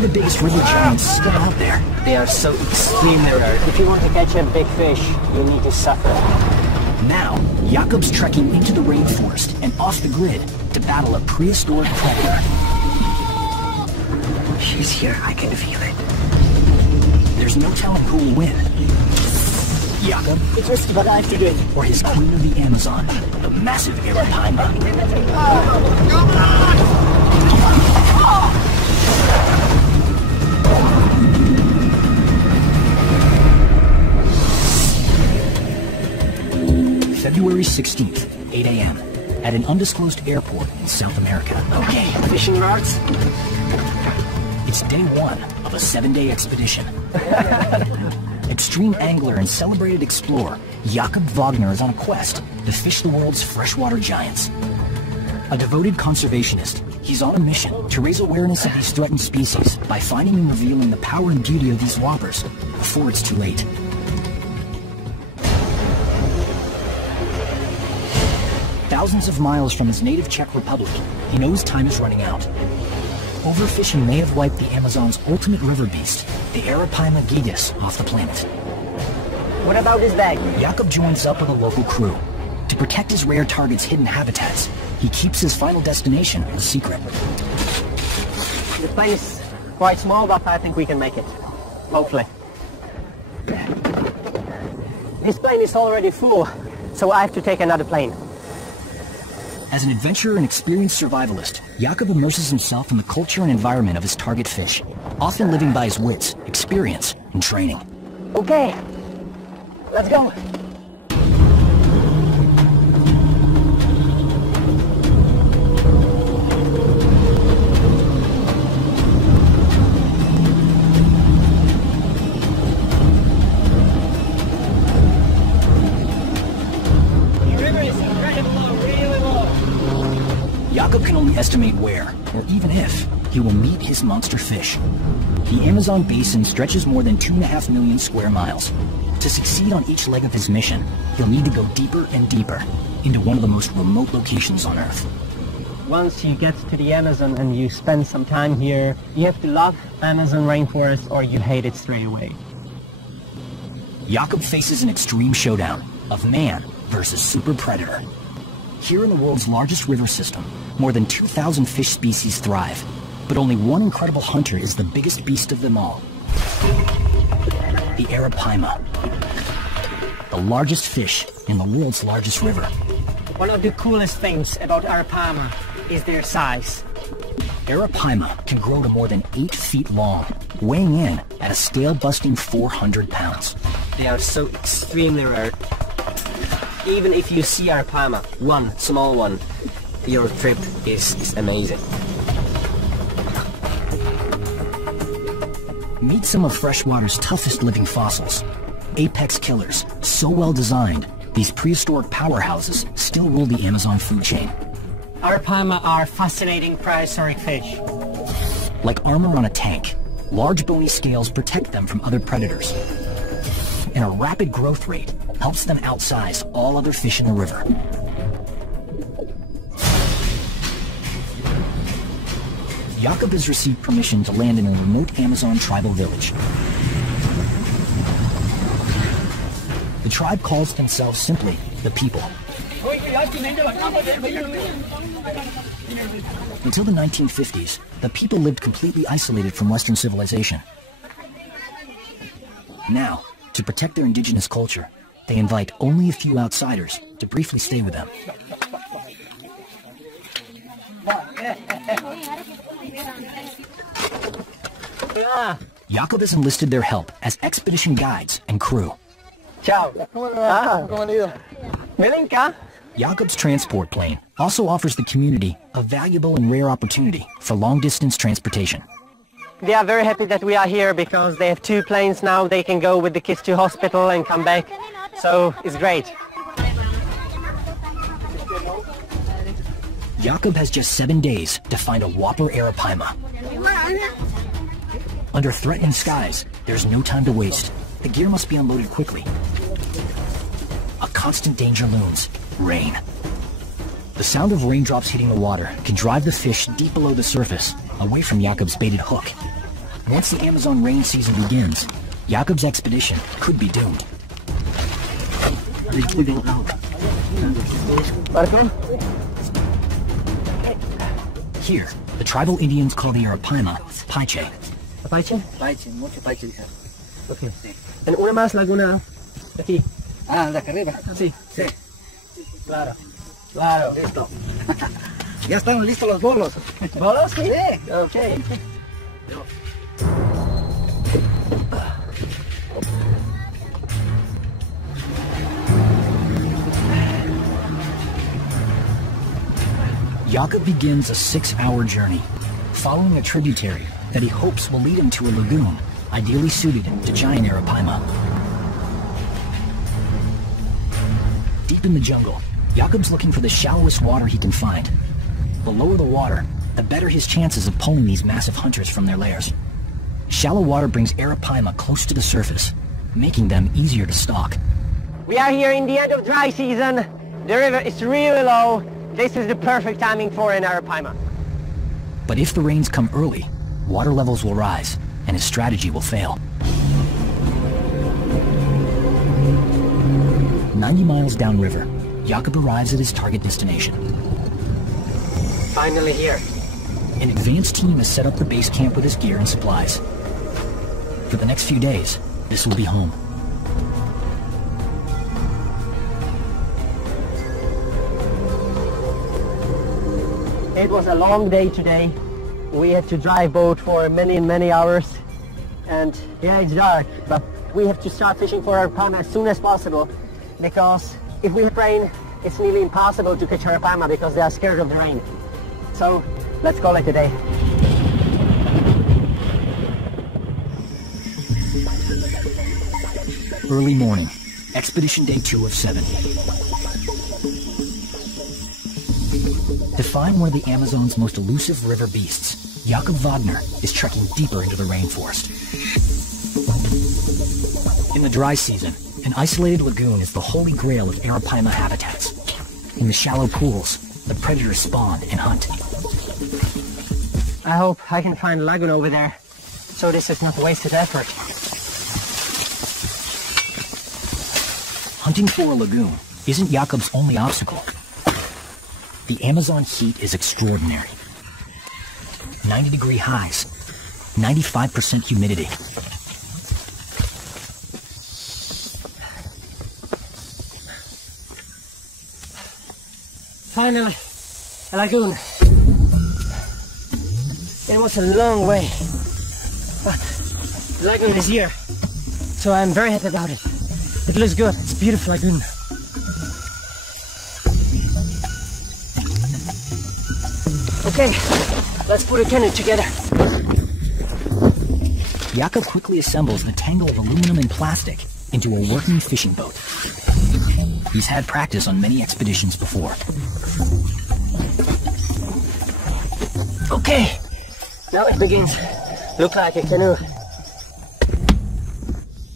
are the biggest river giants still out there? They are so extremely rare. If you want to catch a big fish, you need to suffer. Now, Jakob's trekking into the rainforest and off the grid to battle a prehistoric predator. She's here, I can feel it. There's no telling who will win. Jakob, It's risky, but I have to do it. or his queen of the Amazon, the massive arapaima. February 16th, 8 a.m., at an undisclosed airport in South America. Okay, fishing rods. It's day one of a 7-day expedition. Extreme angler and celebrated explorer, Jakob Wagner is on a quest to fish the world's freshwater giants. A devoted conservationist, he's on a mission to raise awareness of these threatened species by finding and revealing the power and beauty of these whoppers before it's too late. Thousands of miles from his native Czech Republic, he knows time is running out. Overfishing may have wiped the Amazon's ultimate river beast, the arapaima gigas, off the planet. What about his bag? Jakob joins up with a local crew. To protect his rare target's hidden habitats, he keeps his final destination a secret. The plane is quite small, but I think we can make it. Hopefully. This plane is already full, so I have to take another plane. As an adventurer and experienced survivalist, Jakob immerses himself in the culture and environment of his target fish, often living by his wits, experience, and training. Okay, let's go. Jakob can only estimate where, or even if, he will meet his monster fish. The Amazon basin stretches more than 2.5 million square miles. To succeed on each leg of his mission, he'll need to go deeper and deeper into one of the most remote locations on Earth. Once you get to the Amazon and you spend some time here, you have to love Amazon rainforest or you hate it straight away. Jakob faces an extreme showdown of man versus super predator. Here in the world's largest river system, more than 2,000 fish species thrive, but only one incredible hunter is the biggest beast of them all. The arapaima, the largest fish in the world's largest river. One of the coolest things about arapaima is their size. Arapaima can grow to more than 8 feet long, weighing in at a scale-busting 400 pounds. They are so extremely rare. Even if you see arapaima, one small one, your trip is amazing. Meet some of freshwater's toughest living fossils. Apex killers, so well designed, these prehistoric powerhouses still rule the Amazon food chain. Arapaima are fascinating prehistoric fish. Like armor on a tank, large bony scales protect them from other predators. And a rapid growth rate helps them outsize all other fish in the river. Jakob has received permission to land in a remote Amazon tribal village. The tribe calls themselves simply the people. Until the 1950s, the people lived completely isolated from Western civilization. Now, to protect their indigenous culture, they invite only a few outsiders to briefly stay with them. Jakob has enlisted their help as expedition guides and crew. Ciao. Milinka. Jakob's transport plane also offers the community a valuable and rare opportunity for long-distance transportation. They are very happy that we are here because they have 2 planes now. They can go with the kids to hospital and come back. So it's great. Jakob has just 7 days to find a whopper arapaima. Under threatening skies, there's no time to waste. The gear must be unloaded quickly. A constant danger looms: rain. The sound of raindrops hitting the water can drive the fish deep below the surface, away from Jakob's baited hook. Once the Amazon rain season begins, Jakob's expedition could be doomed. Here, the tribal Indians call the Arapaima Paiche. ¿Paiche? Paiche, mucho paiche. Okay. ¿En una más laguna de aquí? Ah, de acá arriba. Sí. Sí. Claro. Claro. Listo. Ya están listos los bolos. ¿Bolos? Sí. Okay. Jakob begins a 6-hour journey, following a tributary that he hopes will lead him to a lagoon ideally suited to giant Arapaima. Deep in the jungle, Jakob's looking for the shallowest water he can find. The lower the water, the better his chances of pulling these massive hunters from their lairs. Shallow water brings Arapaima close to the surface, making them easier to stalk. We are here in the end of dry season. The river is really low. This is the perfect timing for an Arapaima. But if the rains come early, water levels will rise, and his strategy will fail. 90 miles downriver, Jakob arrives at his target destination. Finally here. An advanced team has set up the base camp with his gear and supplies. For the next few days, this will be home. It was a long day today. We had to drive boat for many hours. And yeah, it's dark, but we have to start fishing for Arapaima as soon as possible. Because if we have rain, it's nearly impossible to catch Arapaima because they are scared of the rain. So let's call it a day. Early morning, expedition day 2 of 7. To find one of the Amazon's most elusive river beasts, Jakob Wagner is trekking deeper into the rainforest. In the dry season, an isolated lagoon is the holy grail of Arapaima habitats. In the shallow pools, the predators spawn and hunt. I hope I can find a lagoon over there, so this is not a wasted effort. Hunting for a lagoon isn't Jakob's only obstacle. The Amazon heat is extraordinary. 90-degree highs, 95% humidity. Finally, a lagoon. It was a long way, but the lagoon is here, so I'm very happy about it. It looks good. It's a beautiful lagoon. Okay, let's put a canoe together. Jakob quickly assembles a tangle of aluminum and plastic into a working fishing boat. He's had practice on many expeditions before. Okay, now it begins. Look like a canoe.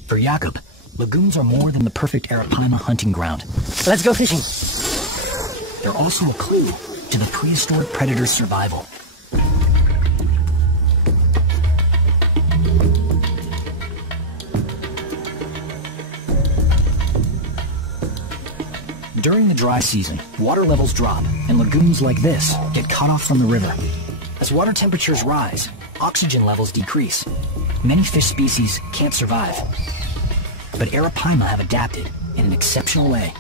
For Jakob, lagoons are more than the perfect Arapaima hunting ground. Let's go fishing. They're also a clue to the prehistoric predator's survival. During the dry season, water levels drop, and lagoons like this get cut off from the river. As water temperatures rise, oxygen levels decrease. Many fish species can't survive. But Arapaima have adapted in an exceptional way.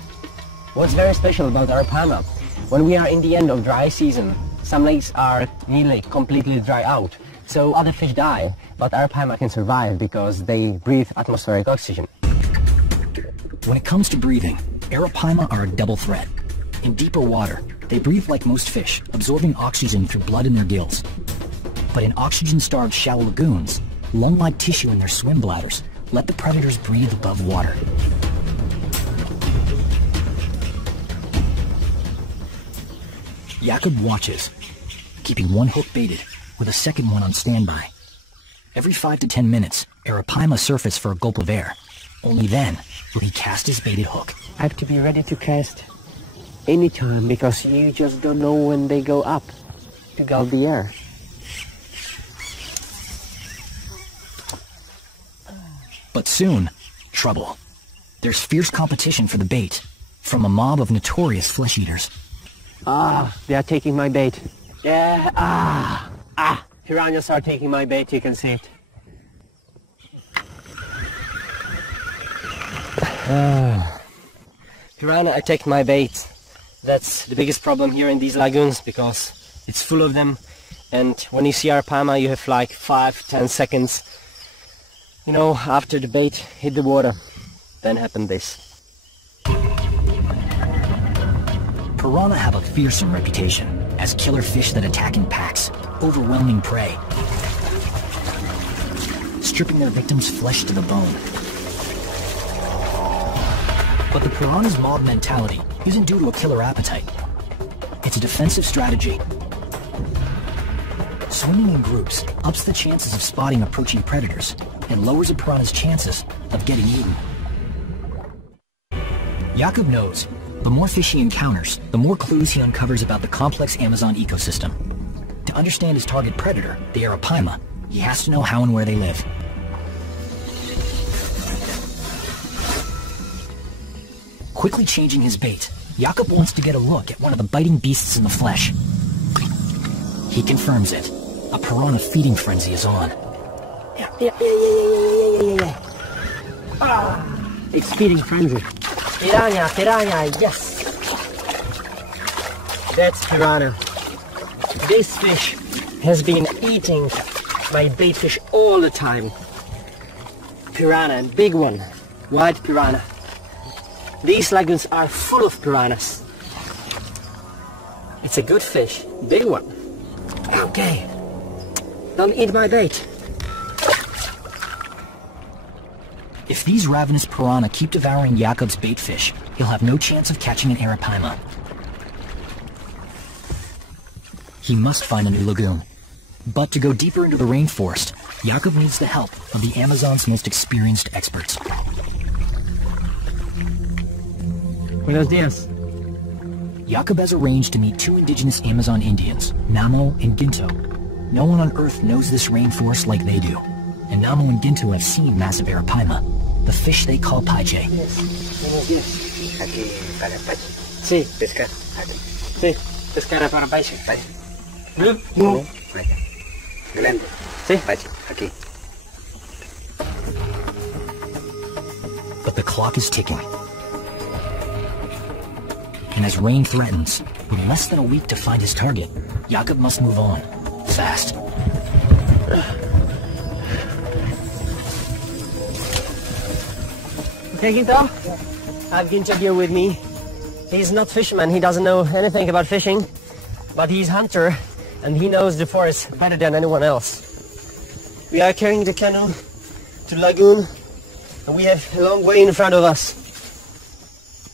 What's very special about Arapaima, when we are in the end of dry season, some lakes are nearly completely dry out, so other fish die, but Arapaima can survive because they breathe atmospheric oxygen. When it comes to breathing, Arapaima are a double threat. In deeper water, they breathe like most fish, absorbing oxygen through blood in their gills. But in oxygen-starved shallow lagoons, lung-like tissue in their swim bladders let the predators breathe above water. Jakob watches, keeping one hook baited, with a second one on standby. Every 5 to 10 minutes, Arapaima surface for a gulp of air. Only then will he cast his baited hook. I have to be ready to cast anytime because you just don't know when they go up to gulp the air. But soon, trouble. There's fierce competition for the bait from a mob of notorious flesh eaters. They are taking my bait. Yeah, piranhas are taking my bait, you can see it. Piranha attacked my bait. That's the biggest problem here in these lagoons, because it's full of them, and when you see arapaima you have like 5-10 seconds, you know, after the bait hit the water. Then happened this. Piranha have a fearsome reputation as killer fish that attack in packs, overwhelming prey, stripping their victims' flesh to the bone. But the piranha's mob mentality isn't due to a killer appetite. It's a defensive strategy. Swimming in groups ups the chances of spotting approaching predators and lowers a piranha's chances of getting eaten. Jakub knows the more fish he encounters, the more clues he uncovers about the complex Amazon ecosystem. To understand his target predator, the arapaima, he has to know how and where they live. Quickly changing his bait, Jakub wants to get a look at one of the biting beasts in the flesh. He confirms it. A piranha feeding frenzy is on. It's feeding frenzy. Piranha, piranha, yes! That's piranha. This fish has been eating my bait fish all the time. Piranha, big one, white piranha. These lagoons are full of piranhas. It's a good fish, big one. Okay, don't eat my bait. If these ravenous piranha keep devouring Jakub's bait fish, he'll have no chance of catching an arapaima. He must find a new lagoon. But to go deeper into the rainforest, Jakub needs the help of the Amazon's most experienced experts. Buenos dias. Jakub has arranged to meet two indigenous Amazon Indians, Namo and Ginto. No one on Earth knows this rainforest like they do. And Namo and Ginto have seen massive arapaima, the fish they call paiche. Buenos dias. Aquí para paiche. Sí, Pescar. Aquí. sí, pescar para paiche. Paiche. No. Allá. Grande. Sí. Paiche. Aquí. But the clock is ticking. And as rain threatens, with less than a week to find his target, Jakub must move on, fast. Okay, Ginto? I've Ginto here with me. He's not fisherman, he doesn't know anything about fishing, but he's hunter, and he knows the forest better than anyone else. We are carrying the canoe to the lagoon, and we have a long way in front of us.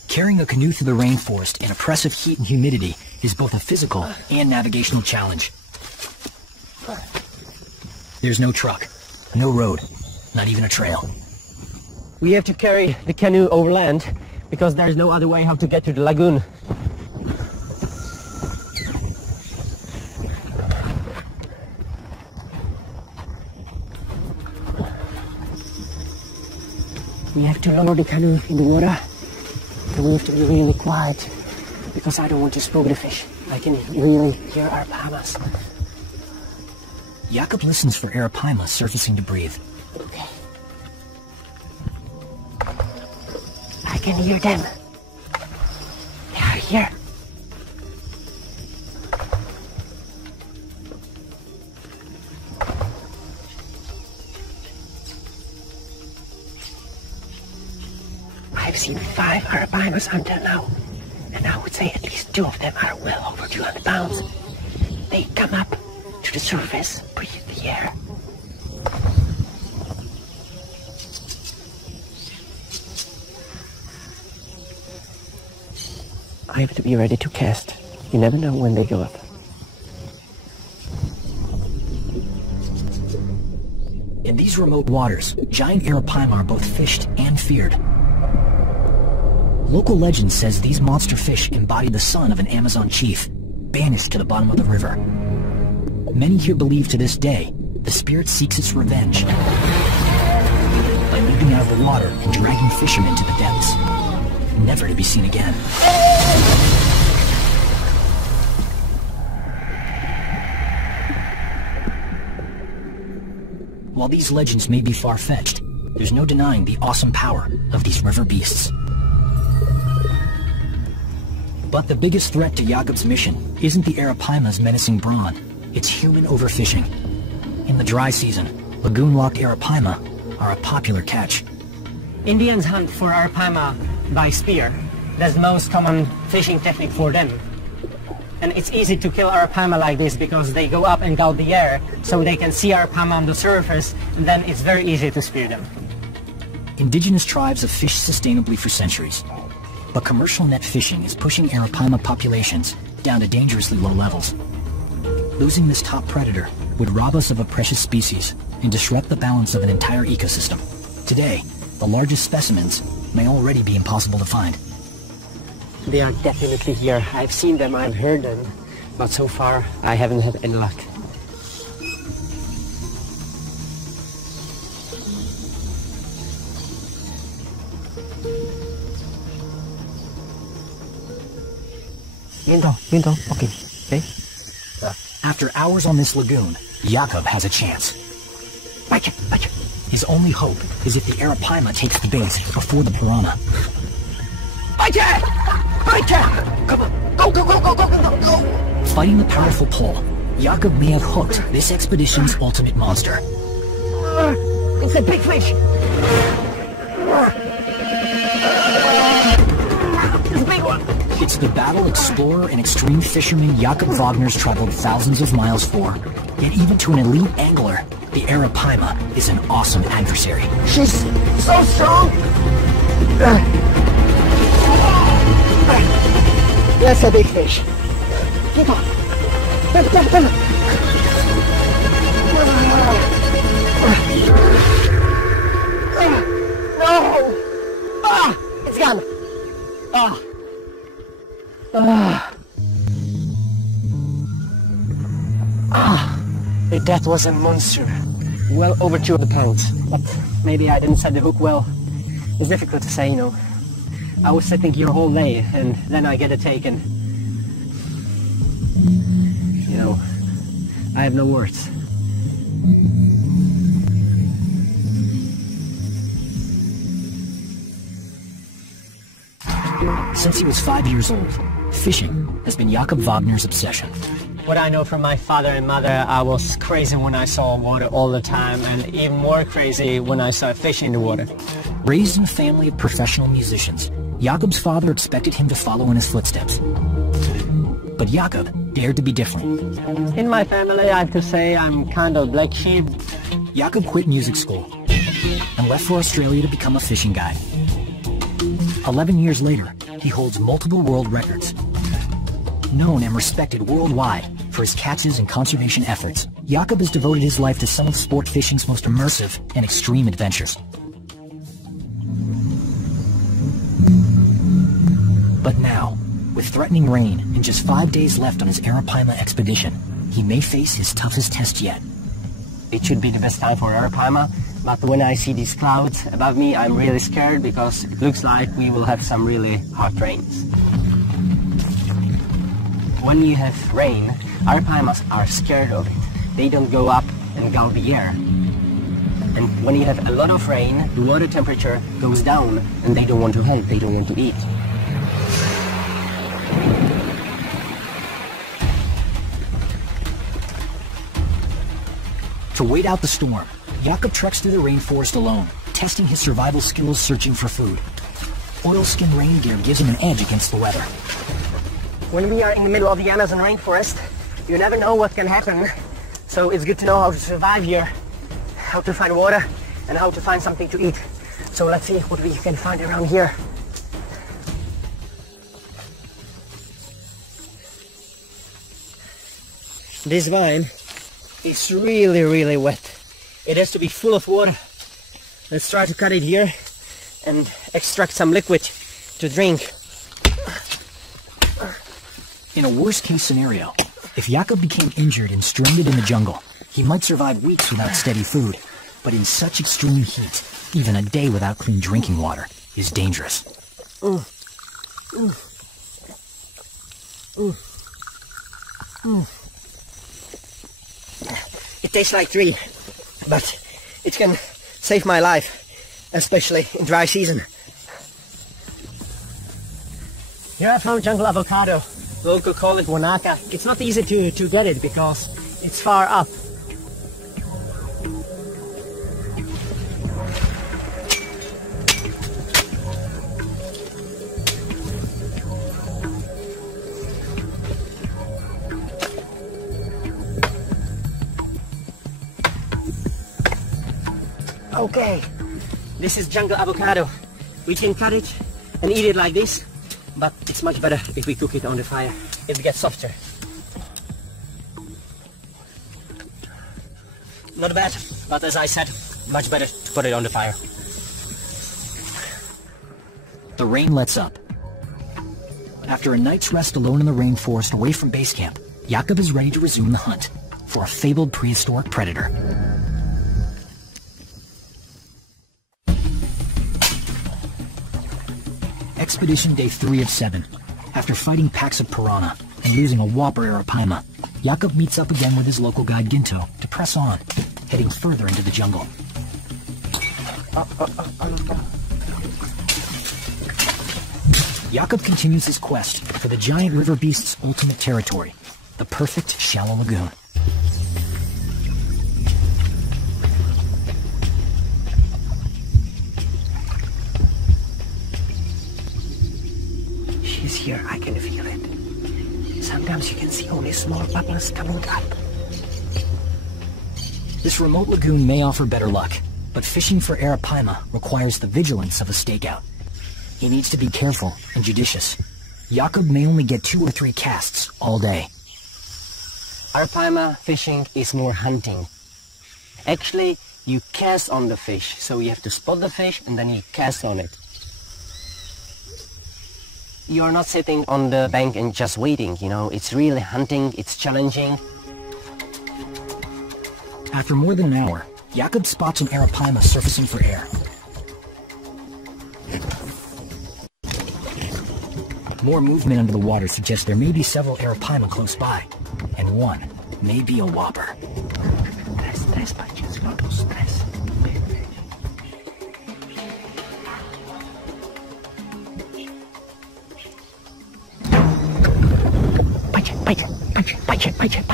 Carrying a canoe through the rainforest in oppressive heat and humidity is both a physical and navigational challenge. There's no truck, no road, not even a trail. We have to carry the canoe overland, because there's no other way how to get to the lagoon. We have to lower the canoe in the water, and we have to be really quiet, because I don't want to spook the fish. I can really hear our arapamas. Jakub listens for arapaima surfacing to breathe. Okay. I can hear them. They are here. I've seen 5 arapaimas until now, and I would say at least 2 of them are well over 200 pounds. They come up to the surface, breathe the air. I have to be ready to cast. You never know when they go up. In these remote waters, giant arapaima are both fished and feared. Local legend says these monster fish embody the son of an Amazon chief, banished to the bottom of the river. Many here believe to this day, the spirit seeks its revenge by leaping leaping out of the water and dragging fishermen to the depths, never to be seen again. While these legends may be far-fetched, there's no denying the awesome power of these river beasts. But the biggest threat to Jakob's mission isn't the Arapaima's menacing brawn, it's human overfishing. In the dry season, lagoon-locked Arapaima are a popular catch. Indians hunt for Arapaima by spear. That's the most common fishing technique for them. And it's easy to kill Arapaima like this because they go up and gulp the air, so they can see Arapaima on the surface, and then it's very easy to spear them. Indigenous tribes have fished sustainably for centuries, but commercial net fishing is pushing Arapaima populations down to dangerously low levels. Losing this top predator would rob us of a precious species and disrupt the balance of an entire ecosystem. Today, the largest specimens may already be impossible to find. They are definitely here. I've seen them, I've heard them, but so far I haven't had any luck. Window, okay. After hours on this lagoon, Jakob has a chance. His only hope is if the Arapaima takes the bait before the piranha. Come on, go! Fighting the powerful pull, Jakob may have hooked this expedition's ultimate monster. It's a big fish! It's a big one! It's the battle explorer and extreme fisherman Jakob Wagner's traveled thousands of miles for. Yet even to an elite angler, the Arapaima is an awesome adversary. She's so strong! That's a big fish. Keep on. No! Ah! It's gone! Ah! That was a monster. Well over 200 pounds. But maybe I didn't set the hook well. It's difficult to say, you know. I was sitting here all day and then I get a take and... You know, I have no words. Since he was 5 years old, fishing has been Jakob Wagner's obsession. What I know from my father and mother, I was crazy when I saw water all the time, and even more crazy when I saw fish in the water. Raised in a family of professional musicians, Jakob's father expected him to follow in his footsteps. But Jakob dared to be different. In my family, I have to say I'm kind of black sheep. Jakob quit music school and left for Australia to become a fishing guide. 11 years later, he holds multiple world records. Known and respected worldwide for his catches and conservation efforts, Jakob has devoted his life to some of sport fishing's most immersive and extreme adventures. But now, with threatening rain and just 5 days left on his Arapaima expedition, he may face his toughest test yet. It should be the best time for Arapaima, but when I see these clouds above me, I'm really scared because it looks like we will have some really hard rains. When you have rain, Arapaimas are scared of it. They don't go up and gulp the air. And when you have a lot of rain, the water temperature goes down and they don't want to hunt, they don't want to eat. To wait out the storm, Jakob treks through the rainforest alone, testing his survival skills searching for food. Oilskin rain gear gives him an edge against the weather. When we are in the middle of the Amazon rainforest, you never know what can happen. So it's good to know how to survive here, how to find water, and how to find something to eat. So let's see what we can find around here. This vine is really wet. It has to be full of water. Let's try to cut it here and extract some liquid to drink. In a worst-case scenario, if Jakob became injured and stranded in the jungle, he might survive weeks without steady food. But in such extreme heat, even a day without clean drinking water is dangerous. It tastes like tree, but it can save my life, especially in dry season. Here I found jungle avocado. Local call it wanaka. It's not easy to get it because it's far up. Okay, this is jungle avocado. We can cut it and eat it like this, but it's much better if we cook it on the fire. It gets softer. Not bad, but as I said, much better to put it on the fire. The rain lets up. After a night's rest alone in the rainforest away from base camp, Jakob is ready to resume the hunt for a fabled prehistoric predator. Expedition day 3 of 7. After fighting packs of piranha and losing a whopper arapaima, Jakob meets up again with his local guide Ginto to press on, heading further into the jungle. Jakob continues his quest for the giant river beast's ultimate territory, the perfect shallow lagoon. She's here, I can feel it. Sometimes you can see only small bubbles coming up. This remote lagoon may offer better luck, but fishing for arapaima requires the vigilance of a stakeout. He needs to be careful and judicious. Jakob may only get 2 or 3 casts all day. Arapaima fishing is more hunting. Actually, you cast on the fish, so you have to spot the fish and then you cast on it. You're not sitting on the bank and just waiting, you know, it's really hunting, it's challenging. After more than an hour, Jakob spots an arapaima surfacing for air. More movement under the water suggests there may be several arapaima close by, and one may be a whopper. Tres panchas, lotos, tres. Punch it.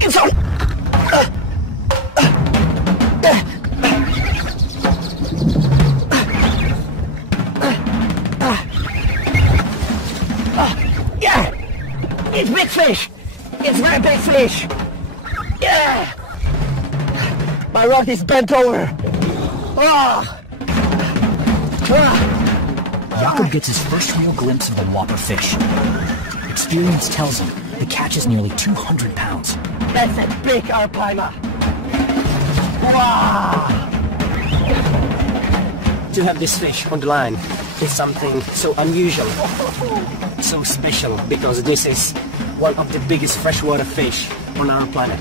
It's on! Yeah! It's big fish! It's very big fish! Yeah! My rod is bent over! Jakob gets his first real glimpse of the whopper fish. Experience tells him the catch is nearly 200 pounds. That's a big arapaima! Wow! To have this fish on the line is something so unusual, so special, because this is one of the biggest freshwater fish on our planet.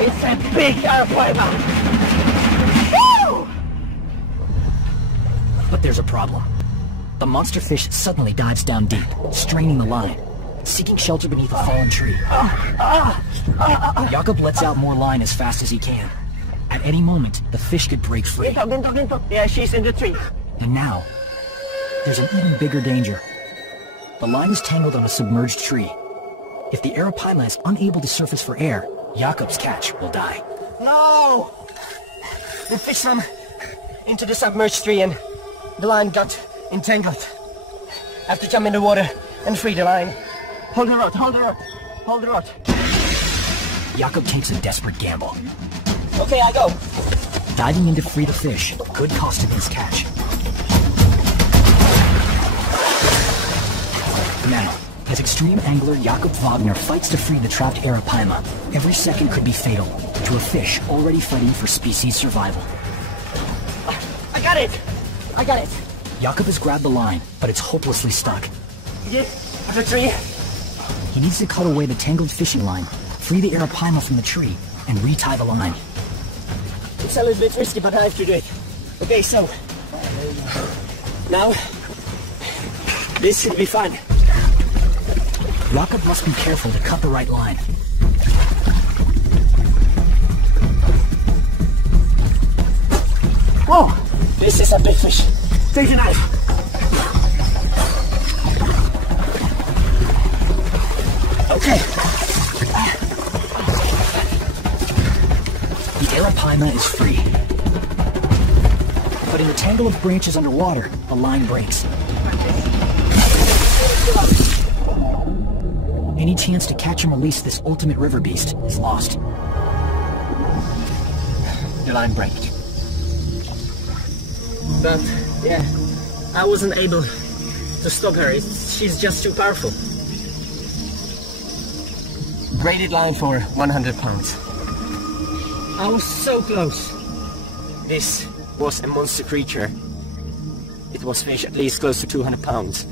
It's a big arapaima! Woo! But there's a problem. The monster fish suddenly dives down deep, straining the line, seeking shelter beneath a fallen tree. Jakob lets out more line as fast as he can. At any moment, the fish could break free. Ginto. Yeah, she's in the tree. And now, there's an even bigger danger. The line is tangled on a submerged tree. If the arapaima is unable to surface for air, Jakob's catch will die. No! The fish swam into the submerged tree and the line got entangled. I have to jump in the water and free the line. Hold the rod. Jakob takes a desperate gamble. Okay, I go. Diving in to free the fish could cost him his catch. Now, as extreme angler Jakob Wagner fights to free the trapped arapaima, every second could be fatal to a fish already fighting for species survival. I got it! I got it! Jakob has grabbed the line, but it's hopelessly stuck. Yes, the tree. He needs to cut away the tangled fishing line, free the arapaima from the tree, and retie the line. It's a little bit risky, but I have to do it. Okay, so... now... this should be fun. Jakob must be careful to cut the right line. Whoa! This is a big fish. Take a knife. Okay. The arapaima is free. But in the tangle of branches underwater, the line breaks. Any chance to catch and release this ultimate river beast is lost. The line broke. But, yeah, I wasn't able to stop her. She's just too powerful. Braided line for 100 pounds. I was so close. This was a monster creature. It was fish at least close to 200 pounds.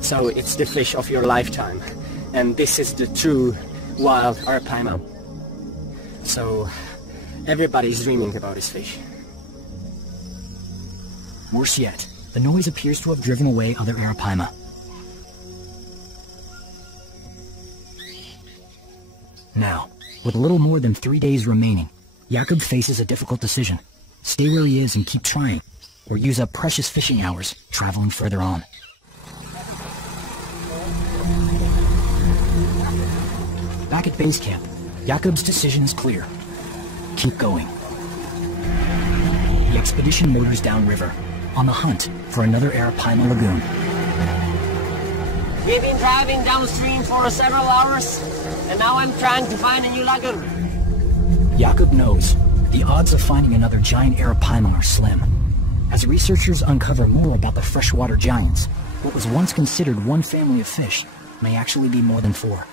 So it's the fish of your lifetime. And this is the true wild arapaima. So everybody's dreaming about this fish. Worse yet, the noise appears to have driven away other arapaima. Now, with a little more than 3 days remaining, Jakob faces a difficult decision. Stay where he is and keep trying, or use up precious fishing hours traveling further on. Back at base camp, Jakob's decision is clear. Keep going. The expedition motors downriver, on the hunt for another arapaima lagoon. We've been driving downstream for several hours, and now I'm trying to find a new lagoon. Jakob knows the odds of finding another giant arapaima are slim. As researchers uncover more about the freshwater giants, what was once considered one family of fish may actually be more than 4.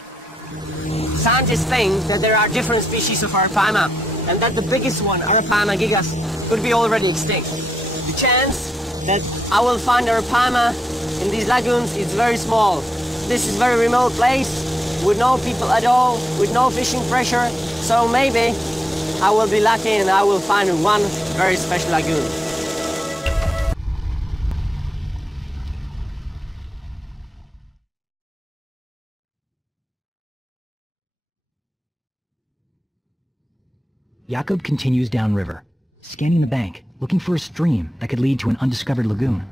Scientists think that there are different species of arapaima, and that the biggest one, Arapaima gigas, could be already extinct. The chance that I will find arapaima in these lagoons is very small. This is a very remote place, with no people at all, with no fishing pressure, so maybe I will be lucky and I will find one very special lagoon. Jakob continues downriver, scanning the bank, looking for a stream that could lead to an undiscovered lagoon.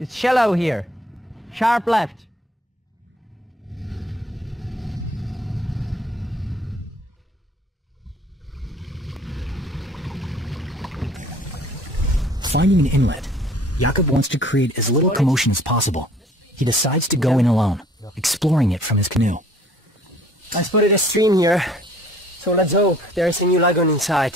It's shallow here. Sharp left. Finding an inlet, Jakob wants to create as little commotion as possible. He decides to go in alone, exploring it from his canoe. I spotted a stream here, so let's hope there's a new lagoon inside.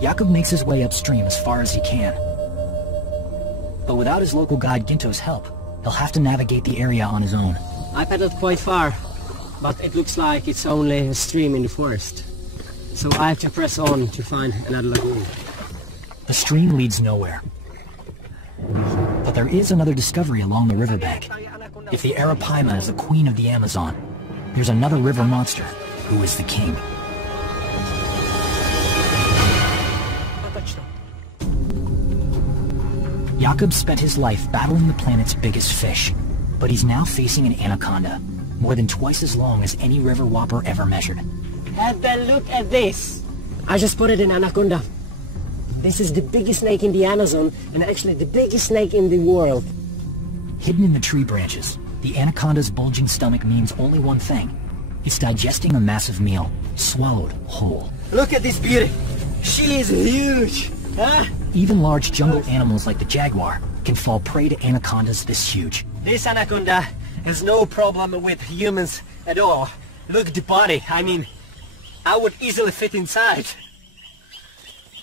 Jakob makes his way upstream as far as he can. But without his local guide Ginto's help, he'll have to navigate the area on his own. I paddled quite far, but it looks like it's only a stream in the forest. So I have to press on to find another lagoon. The stream leads nowhere. But there is another discovery along the riverbank. If the arapaima is the queen of the Amazon, there's another river monster who is the king. Jakob spent his life battling the planet's biggest fish, but he's now facing an anaconda, more than twice as long as any river whopper ever measured. Have a look at this! I just spotted an anaconda. This is the biggest snake in the Amazon, and actually the biggest snake in the world. Hidden in the tree branches, the anaconda's bulging stomach means only one thing. It's digesting a massive meal, swallowed whole. Look at this beauty! She is huge! Huh? Even large jungle animals like the jaguar can fall prey to anacondas this huge. This anaconda has no problem with humans at all. Look at the body, I mean, I would easily fit inside.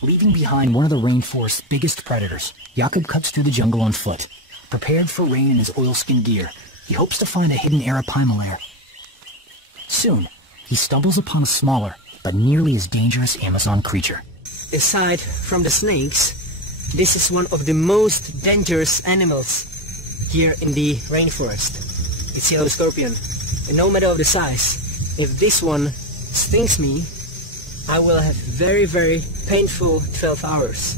Leaving behind one of the rainforest's biggest predators, Jakob cuts through the jungle on foot. Prepared for rain in his oilskin gear, he hopes to find a hidden arapaima lair. Soon, he stumbles upon a smaller, but nearly as dangerous Amazon creature. Aside from the snakes, this is one of the most dangerous animals here in the rainforest. It's yellow scorpion. And no matter of the size, if this one stings me, I will have very, very painful 12 hours.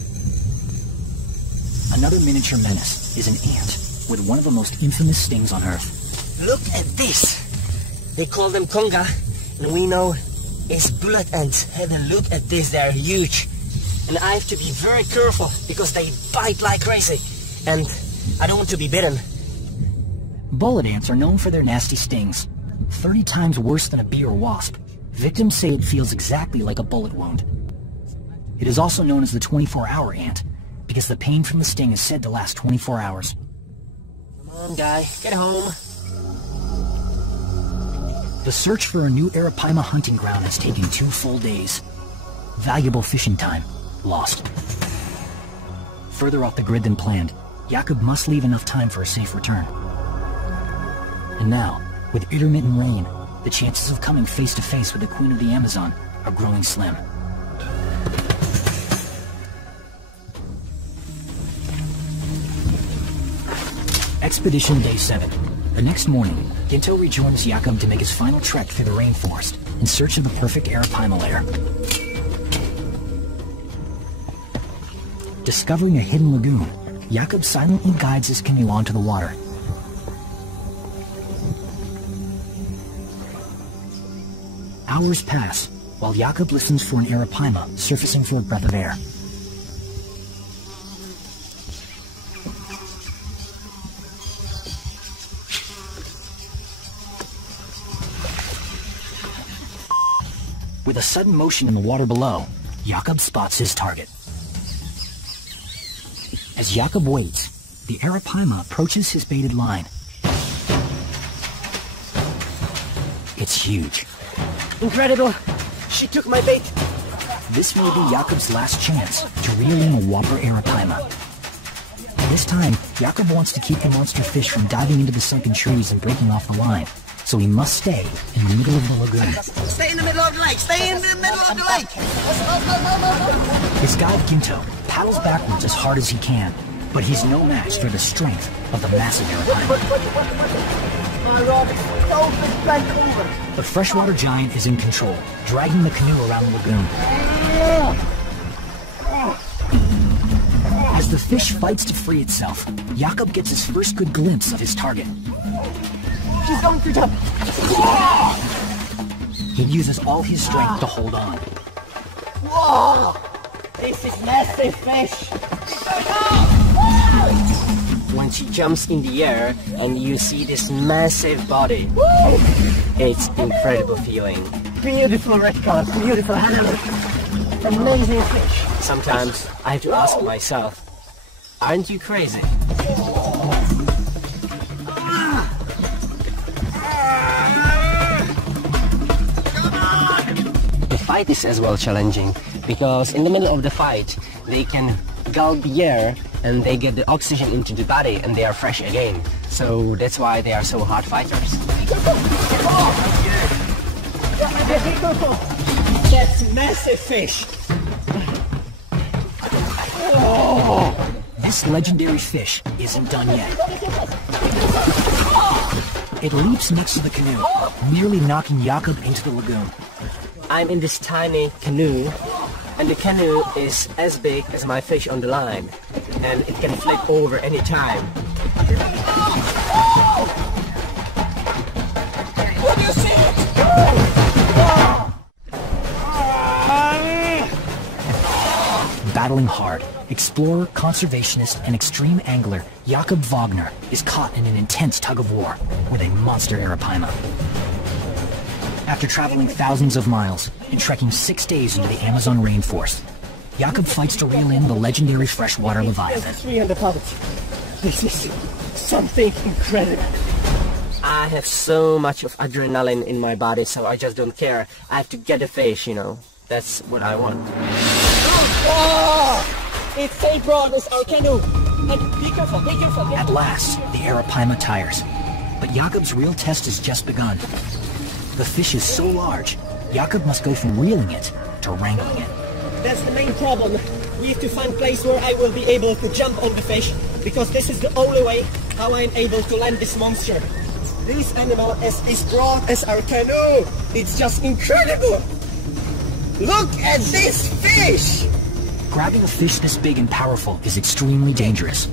Another miniature menace is an ant with one of the most infamous stings on Earth. Look at this! They call them conga, and we know it's bullet ants. Have a look at this, they are huge. And I have to be very careful because they bite like crazy. And I don't want to be bitten. Bullet ants are known for their nasty stings. 30 times worse than a bee or wasp. Victims say it feels exactly like a bullet wound. It is also known as the 24-hour ant, because the pain from the sting is said to last 24 hours. Come on, guy, get home. The search for a new arapaima hunting ground has taken 2 full days. Valuable fishing time lost. Further off the grid than planned, Jakob must leave enough time for a safe return. And now, with intermittent rain, the chances of coming face to face with the Queen of the Amazon are growing slim. Expedition Day 7. The next morning, Ginto rejoins Jakob to make his final trek through the rainforest in search of the perfect arapaima lair. Discovering a hidden lagoon, Jakob silently guides his canoe onto the water. Hours pass, while Jakob listens for an arapaima surfacing for a breath of air. With a sudden motion in the water below, Jakob spots his target. As Jakob waits, the arapaima approaches his baited line. It's huge. Incredible! She took my bait! This may be Jakob's last chance to reel in a whopper arapaima. This time, Jakob wants to keep the monster fish from diving into the sunken trees and breaking off the line, so he must stay in the middle of the lagoon. Stay in the middle of the lake! Stay in the middle of the lake! His guide Ginto paddles backwards as hard as he can, but he's no match for the strength of the massive arapaima. My rod is so bent over! The freshwater giant is in control, dragging the canoe around the lagoon. As the fish fights to free itself, Jakob gets his first good glimpse of his target. She's going to jump! He uses all his strength to hold on. Whoa! This is massive fish! When she jumps in the air and you see this massive body, it's incredible feeling. Beautiful red color, beautiful animal, amazing fish. Sometimes I have to ask myself, aren't you crazy? The fight is as well challenging because in the middle of the fight they can gulp the air and they get the oxygen into the body and they are fresh again. So that's why they are so hard fighters. That's massive fish! This legendary fish isn't done yet. It leaps next to the canoe, nearly knocking Jakob into the lagoon. I'm in this tiny canoe, and the canoe is as big as my fish on the line, and it can flip over any time. What do you see it? Battling hard, explorer, conservationist, and extreme angler Jakob Wagner is caught in an intense tug-of-war with a monster arapaima. After traveling thousands of miles and trekking 6 days into the Amazon rainforest, Jakob fights to reel in the legendary freshwater leviathan. 300 pounds. This is something incredible. I have so much of adrenaline in my body, so I just don't care. I have to get a fish, you know. That's what I want. Oh! It's St. Brothers, our canoe. And be careful, be careful. At last, the Arapaima tires. But Jakob's real test has just begun. The fish is so large, Jakob must go from reeling it to wrangling it. That's the main problem. We have to find a place where I will be able to jump on the fish, because this is the only way how I'm able to land this monster. This animal is as broad as our canoe. It's just incredible. Look at this fish! Grabbing a fish this big and powerful is extremely dangerous.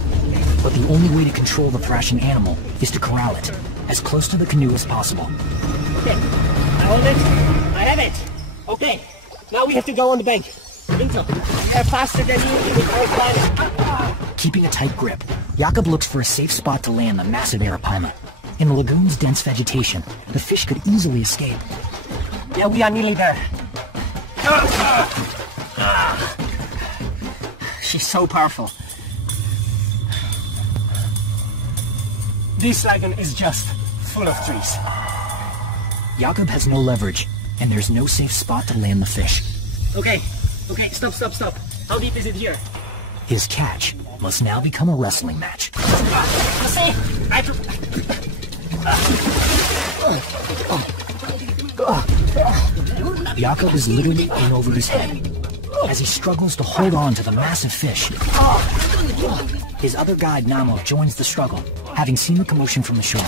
But the only way to control the thrashing animal is to corral it, as close to the canoe as possible. Okay, I hold it. I have it. Okay, now we have to go on the bank. Vinto, they're faster than you with our planet. Keeping a tight grip, Jakob looks for a safe spot to land the massive Arapaima. In the lagoon's dense vegetation, the fish could easily escape. Yeah, we are nearly there. She's so powerful. This lagoon is just full of trees. Jakob has no leverage, and there's no safe spot to land the fish. Okay, stop. How deep is it here? His catch must now become a wrestling match. See? Jakob is literally in over his head as he struggles to hold on to the massive fish. His other guide, Namo, joins the struggle, having seen the commotion from the shore.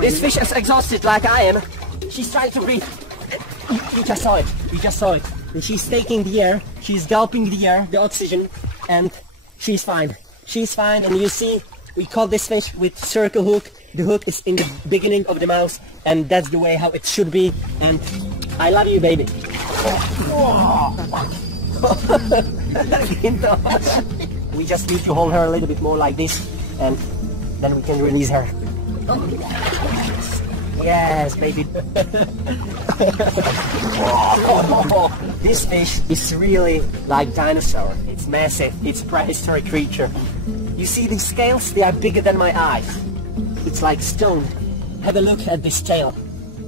This fish is exhausted like I am. She's trying to breathe. You just saw it. And she's taking the air, she's gulping the air, the oxygen, and she's fine. And you see, we caught this fish with circle hook. The hook is in the beginning of the mouth, and that's the way how it should be. And I love you, baby. We just need to hold her a little bit more like this, and then we can release her. Yes, baby. This fish is really like dinosaur. It's massive. It's a prehistoric creature. You see these scales? They are bigger than my eyes. It's like stone. Have a look at this tail.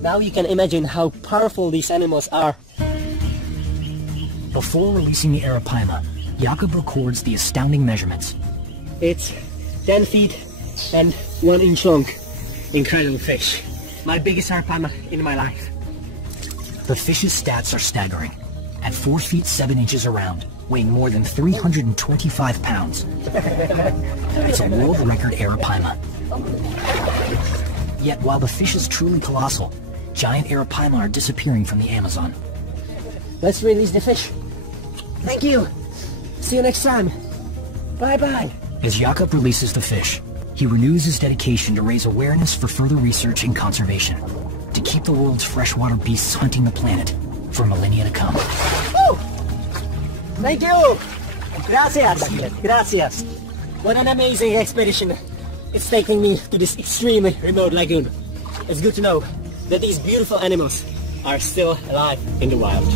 Now you can imagine how powerful these animals are. Before releasing the Arapaima, Jakob records the astounding measurements. It's 10 feet and 1 inch long. Incredible fish. My biggest Arapaima in my life. The fish's stats are staggering. At 4 feet 7 inches around, weighing more than 325 pounds. It's a world record Arapaima. Yet while the fish is truly colossal, giant Arapaima are disappearing from the Amazon. Let's release the fish. Thank you. See you next time. Bye-bye. As Jakob releases the fish, he renews his dedication to raise awareness for further research and conservation, to keep the world's freshwater beasts hunting the planet for millennia to come. Woo! Thank you! Gracias! What an amazing expedition. It's taking me to this extremely remote lagoon. It's good to know that these beautiful animals are still alive in the wild.